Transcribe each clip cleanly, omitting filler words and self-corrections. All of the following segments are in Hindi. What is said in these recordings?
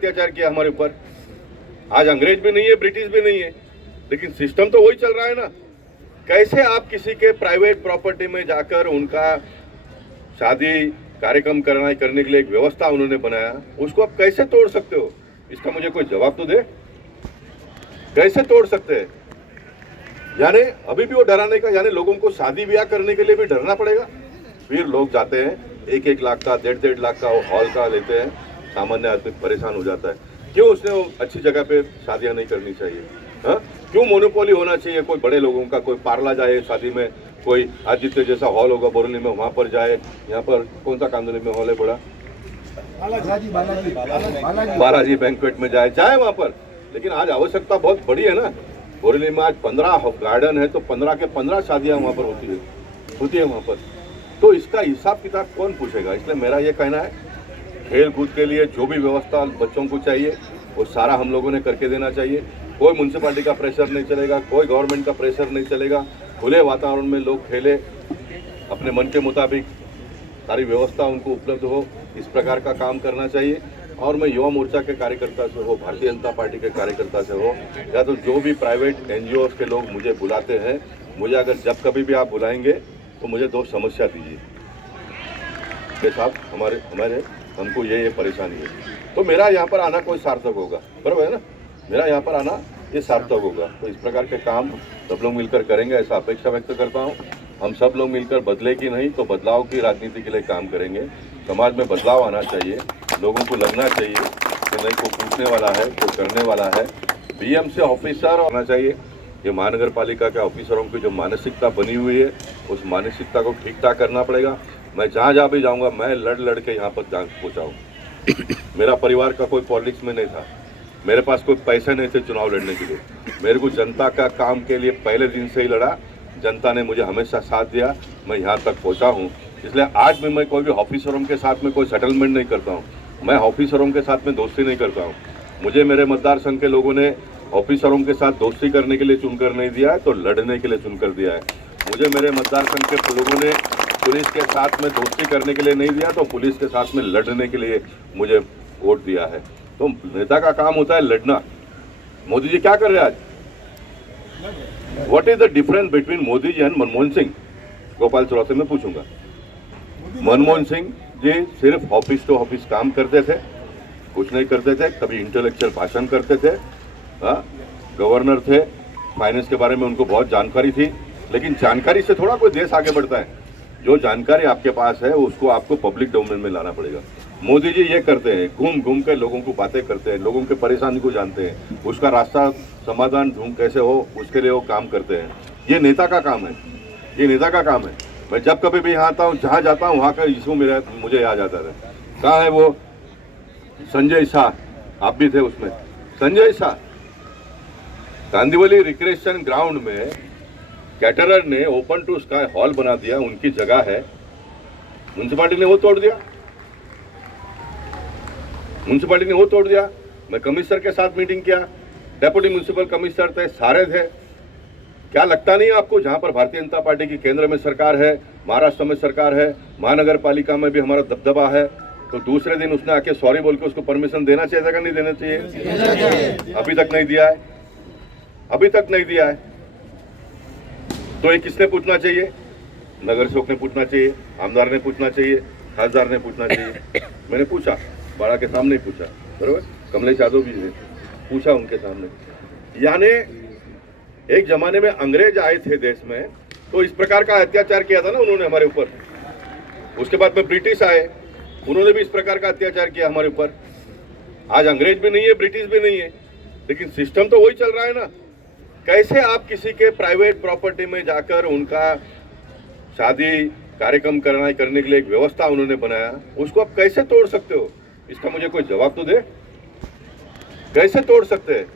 अत्याचार किया हमारे ऊपर। आज अंग्रेज भी नहीं है, ब्रिटिश भी नहीं है, लेकिन सिस्टम तो वही चल रहा है ना। कैसे आप किसी के प्राइवेट प्रॉपर्टी में जाकर उनका शादी कार्यक्रम करने के लिए एक व्यवस्था उन्होंने बनाया, उसको आप कैसे तोड़ सकते हो? इसका मुझे कोई जवाब तो दे। कैसे तोड़ सकते हैं? यानी अभी भी वो डराने का, यानी लोगों को शादी ब्याह करने के लिए भी डरना पड़ेगा। फिर लोग जाते हैं 1-1 लाख का, 1.5 लाख का हॉल का लेते हैं, सामान्य आदमी परेशान हो जाता है। क्यों उसने वो अच्छी जगह पे शादियां नहीं करनी चाहिए? हाँ, क्यों मोनोपोली होना चाहिए कोई बड़े लोगों का? कोई पार्ला जाए शादी में, कोई आदित्य जैसा हॉल होगा बोरली में, वहां पर जाए। यहाँ पर कौन सा कांदोली में हॉल है बड़ा? बालाजी बैंक्वेट में जाए वहां पर। लेकिन आज आवश्यकता बहुत बड़ी है ना। बोरली में आज 15 गार्डन है, तो 15 के 15 शादियां वहां पर होती है वहां पर। तो इसका हिसाब किताब कौन पूछेगा? इसलिए मेरा ये कहना है, खेल कूद के लिए जो भी व्यवस्था बच्चों को चाहिए वो सारा हम लोगों ने करके देना चाहिए। कोई म्यूनसिपालिटी का प्रेशर नहीं चलेगा, कोई गवर्नमेंट का प्रेशर नहीं चलेगा। खुले वातावरण में लोग खेले, अपने मन के मुताबिक सारी व्यवस्था उनको उपलब्ध हो, इस प्रकार का काम करना चाहिए। और मैं युवा मोर्चा के कार्यकर्ता से हो, भारतीय जनता पार्टी के कार्यकर्ता से हो, या तो जो भी प्राइवेट NGOs के लोग मुझे बुलाते हैं, मुझे अगर जब कभी भी आप बुलाएंगे तो मुझे 2 समस्या दीजिए कि साहब हमारे हमको ये परेशानी है, तो मेरा यहाँ पर आना कोई सार्थक होगा। बराबर है ना? मेरा यहाँ पर आना ये सार्थक होगा। तो इस प्रकार के काम सब लोग मिलकर करेंगे, ऐसा अपेक्षा व्यक्त करता हूँ। हम सब लोग मिलकर बदले की नहीं तो बदलाव की राजनीति के लिए काम करेंगे। समाज में बदलाव आना चाहिए, लोगों को लगना चाहिए कि नहीं कोई पूछने वाला है, कोई करने वाला है। BMC ऑफिसर होना चाहिए। ये महानगर पालिका के ऑफिसरों की जो मानसिकता बनी हुई है, उस मानसिकता को ठीक ठाक करना पड़ेगा। मैं जहाँ भी जाऊँगा, मैं लड़ के यहाँ पर पहुँचा हूँ। मेरा परिवार का कोई पॉलिटिक्स में नहीं था, मेरे पास कोई पैसे नहीं थे चुनाव लड़ने के लिए। मेरे को जनता का काम के लिए पहले दिन से ही लड़ा, जनता ने मुझे हमेशा साथ दिया, मैं यहाँ तक पहुँचा हूँ। इसलिए आज भी मैं कोई भी ऑफिसरों के साथ में कोई सेटलमेंट नहीं करता हूँ, मैं ऑफिसरों के साथ में दोस्ती नहीं करता हूँ। मुझे मेरे मतदार संघ के लोगों ने ऑफिसरों के साथ दोस्ती करने के लिए चुनकर नहीं दिया है, तो लड़ने के लिए चुनकर दिया है। मुझे मेरे मतदार संघ के लोगों ने पुलिस के साथ में दोस्ती करने के लिए नहीं दिया, तो पुलिस के साथ में लड़ने के लिए मुझे वोट दिया है। तो नेता का काम होता है लड़ना। मोदी जी क्या कर रहे हैं आज? What is the difference between Modi ji and Manmohan Singh? Gopal चौराहे में पूछूंगा। मनमोहन सिंह जी सिर्फ ऑफिस टू ऑफिस काम करते थे, कुछ नहीं करते थे, कभी इंटेलेक्चुअल भाषण करते थे। गवर्नर थे, फाइनेंस के बारे में उनको बहुत जानकारी थी, लेकिन जानकारी से थोड़ा कोई देश आगे बढ़ता है। जो जानकारी आपके पास है उसको आपको पब्लिक डोमेन में लाना पड़ेगा। मोदी जी ये करते हैं, घूम घूम कर लोगों को बातें करते हैं, लोगों के परेशानी को जानते हैं, उसका रास्ता समाधान ढूंढ कैसे हो उसके लिए वो काम करते हैं। ये नेता का काम है, ये नेता का काम है। मैं जब कभी भी यहाँ आता हूँ, जहाँ जाता हूँ वहाँ का इशू मुझे याद आता है। कहाँ है वो संजय शाह? आप भी थे उसमें। संजय शाह कांदिवली रिक्रिएशन ग्राउंड में कैटरर ने ओपन टू स्काई हॉल बना दिया, उनकी जगह है, म्यूनसिपालिटी ने वो तोड़ दिया। म्यूनसिपालिटी ने वो तोड़ दिया। मैं कमिश्नर के साथ मीटिंग किया, डेप्यूटी म्यूनसिपल कमिश्नर थे, सारे थे। क्या लगता नहीं आपको, जहां पर भारतीय जनता पार्टी की केंद्र में सरकार है, महाराष्ट्र में सरकार है, महानगर पालिका में भी हमारा दबदबा है, तो दूसरे दिन उसने आके सॉरी बोल के उसको परमिशन देना चाहिए था, नहीं देना चाहिए? अभी तक नहीं दिया है, अभी तक नहीं दिया है। तो ये किसने पूछना चाहिए? नगर सेवक ने पूछना चाहिए, आमदार ने पूछना चाहिए, खासदार ने पूछना चाहिए। मैंने पूछा, बाड़ा के सामने ही पूछा, बरोबर? कमलेश यादव भी ने पूछा उनके सामने। यानी एक जमाने में अंग्रेज आए थे देश में, तो इस प्रकार का अत्याचार किया था ना उन्होंने हमारे ऊपर। उसके बाद में ब्रिटिश आए, उन्होंने भी इस प्रकार का अत्याचार किया हमारे ऊपर। आज अंग्रेज भी नहीं है, ब्रिटिश भी नहीं है, लेकिन सिस्टम तो वही चल रहा है ना। कैसे आप किसी के प्राइवेट प्रॉपर्टी में जाकर उनका शादी कार्यक्रम करने के लिए एक व्यवस्था उन्होंने बनाया, उसको आप कैसे तोड़ सकते हो? इसका मुझे कोई जवाब तो दे। कैसे तोड़ सकते हैं?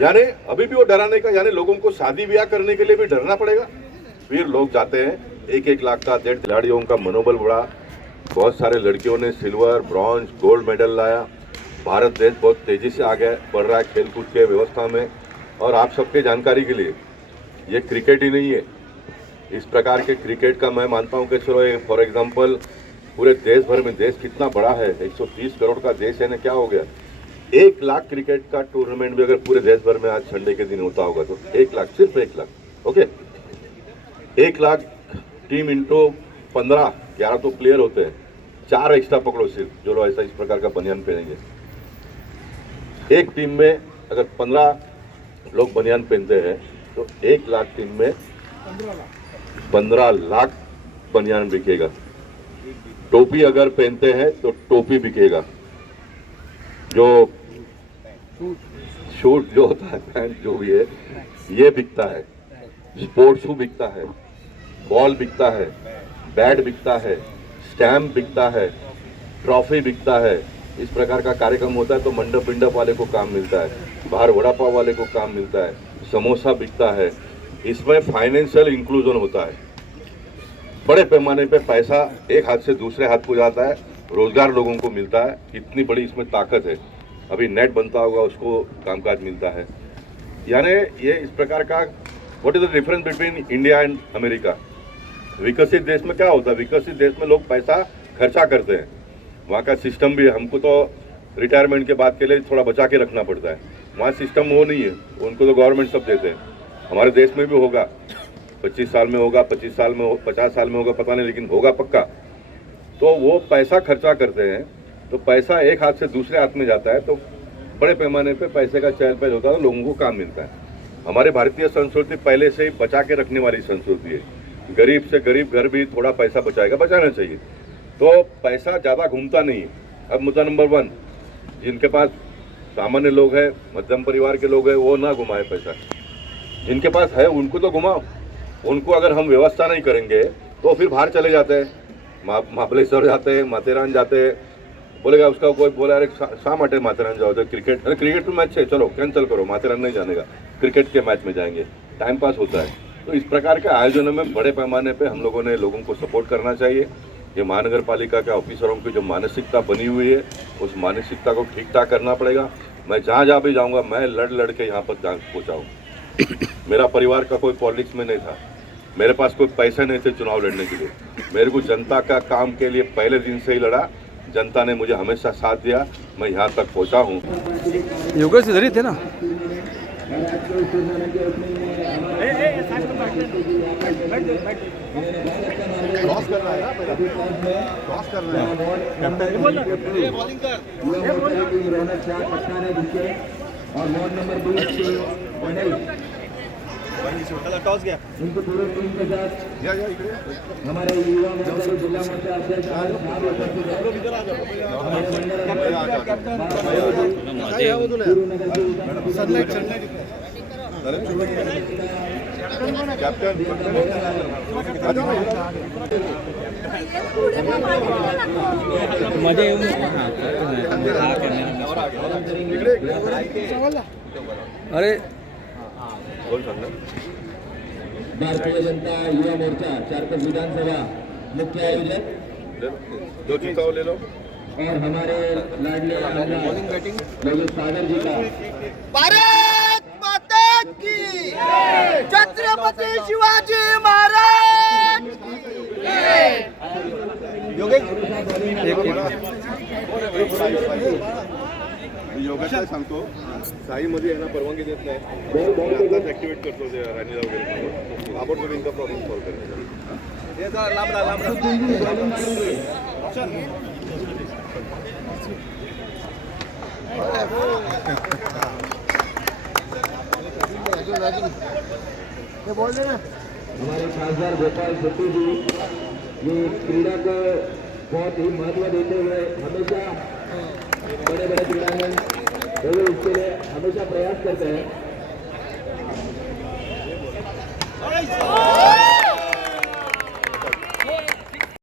यानी अभी भी वो डराने का, यानी लोगों को शादी ब्याह करने के लिए भी डरना पड़ेगा। फिर लोग जाते हैं 1-1 लाख का, 1.5 खिलाड़ियों का मनोबल बढ़ा। बहुत सारे लड़कियों ने सिल्वर, ब्रॉन्ज, गोल्ड मेडल लाया। भारत देश बहुत तेजी से आगे बढ़ रहा है खेलकूद के व्यवस्था में। और आप सबके जानकारी के लिए, ये क्रिकेट ही नहीं है। इस प्रकार के क्रिकेट का मैं मानता हूं कि चलो फॉर एग्जांपल पूरे देश भर में, देश कितना बड़ा है, 130 करोड़ का देश है ना, क्या हो गया, 1 लाख क्रिकेट का टूर्नामेंट भी अगर पूरे देश भर में आज संडे के दिन होता होगा तो 1 लाख, सिर्फ 1 lakh, okay, 1 lakh team into 15, 11 तो प्लेयर होते हैं, 4 एक्स्ट्रा पकड़ो सिर्फ, जो लोग ऐसा इस प्रकार का बनियान पहनेंगे। एक टीम में अगर 15 लोग बनियान पहनते हैं तो 1 लाख टीम में 15 लाख बनियान बिकेगा। टोपी अगर पहनते हैं तो टोपी बिकेगा, जो शूट जो होता है, पैंट जो भी है, ये बिकता है, स्पोर्ट्स शू बिकता है, बॉल बिकता है, बैट बिकता है, स्टैम्प बिकता है, ट्रॉफी बिकता है। इस प्रकार का कार्यक्रम होता है तो मंडप बिंडप वाले को काम मिलता है, बाहर वड़ा पाव वाले को काम मिलता है, समोसा बिकता है। इसमें फाइनेंशियल इंक्लूजन होता है, बड़े पैमाने पे पैसा एक हाथ से दूसरे हाथ को जाता है, रोजगार लोगों को मिलता है। इतनी बड़ी इसमें ताकत है। अभी नेट बनता होगा, उसको कामकाज मिलता है। यानी ये इस प्रकार का, what is the difference between India and America? विकसित देश में क्या होता है, विकसित देश में लोग पैसा खर्चा करते हैं, वहाँ का सिस्टम भी, हमको तो रिटायरमेंट के बाद के लिए थोड़ा बचा के रखना पड़ता है, वहाँ सिस्टम वो नहीं है, उनको तो गवर्नमेंट सब देते हैं। हमारे देश में भी होगा, 25 साल में होगा, 25 साल में, 50 साल में होगा, पता नहीं, लेकिन होगा पक्का। तो वो पैसा खर्चा करते हैं, तो पैसा एक हाथ से दूसरे हाथ में जाता है, तो बड़े पैमाने पे पैसे का चहल पहल होता है, लोगों को काम मिलता है। हमारे भारतीय संस्कृति पहले से ही बचा के रखने वाली संस्कृति है। गरीब से गरीब घर भी थोड़ा पैसा बचाएगा, बचाना चाहिए। तो पैसा ज़्यादा घूमता नहीं है। अब मुद्दा नंबर 1, जिनके पास सामान्य लोग हैं, मध्यम परिवार के लोग हैं, वो ना घुमाए पैसा। जिनके पास है उनको तो घुमाओ। उनको अगर हम व्यवस्था नहीं करेंगे तो फिर बाहर चले जाते हैं, महाबलेश्वर जाते हैं, माथेरान जाते हैं। बोलेगा उसका कोई, बोला अरे शा माटे माथेरान जाओ, तो क्रिकेट, अरे क्रिकेट में मैच है, चलो कैंसिल करो, माथेरान नहीं जाने का, क्रिकेट के मैच में जाएंगे, टाइम पास होता है। तो इस प्रकार के आयोजनों में बड़े पैमाने पे हम लोगों ने लोगों को सपोर्ट करना चाहिए। ये महानगर पालिका के ऑफिसरों की जो मानसिकता बनी हुई है, उस मानसिकता को ठीक ठाक करना पड़ेगा। मैं जहाँ भी जाऊँगा, मैं लड़ के यहाँ पर पहुँचाऊँ। मेरा परिवार का कोई पॉलिटिक्स में नहीं था, मेरे पास कोई पैसे नहीं थे चुनाव लड़ने के लिए। मेरे को जनता का काम के लिए पहले दिन से ही लड़ा, जनता ने मुझे हमेशा साथ दिया, मैं यहाँ तक पहुँचा हूँ। योगेश इधर ही थे ना? क्रॉस कर रहा है, क्रॉस कर रहा है, बॉलिंग कर। और वार्ड नंबर 2 टॉस गया, इनको पूरे टीम के साथ हमारे युवा मोर्चा जिला मोर्चा अध्यक्ष अरे भारतीय जनता युवा मोर्चा चारकोट विधानसभा मुख्य आयोजक, 2 चीता ले लो। और हमारे लाडले बॉलिंग बैटिंग सागर जी का भारत माता की छत्रपति शिवाजी महाराज योगाचा सांगतो, साईमध्ये यांना परवानगी देत नाही, आताच ऍक्टिव्हेट करतो ते राणीला वगैरे, ताबडतोब इनका प्रॉब्लेम सॉल्व करायचा। हमारे खासदार गोपाल शेट्टी जी ये क्रीड़ा को बहुत ही महत्व देते हुए हमेशा बड़े बड़े क्रीड़ांगन इसके लिए हमेशा प्रयास करते हैं।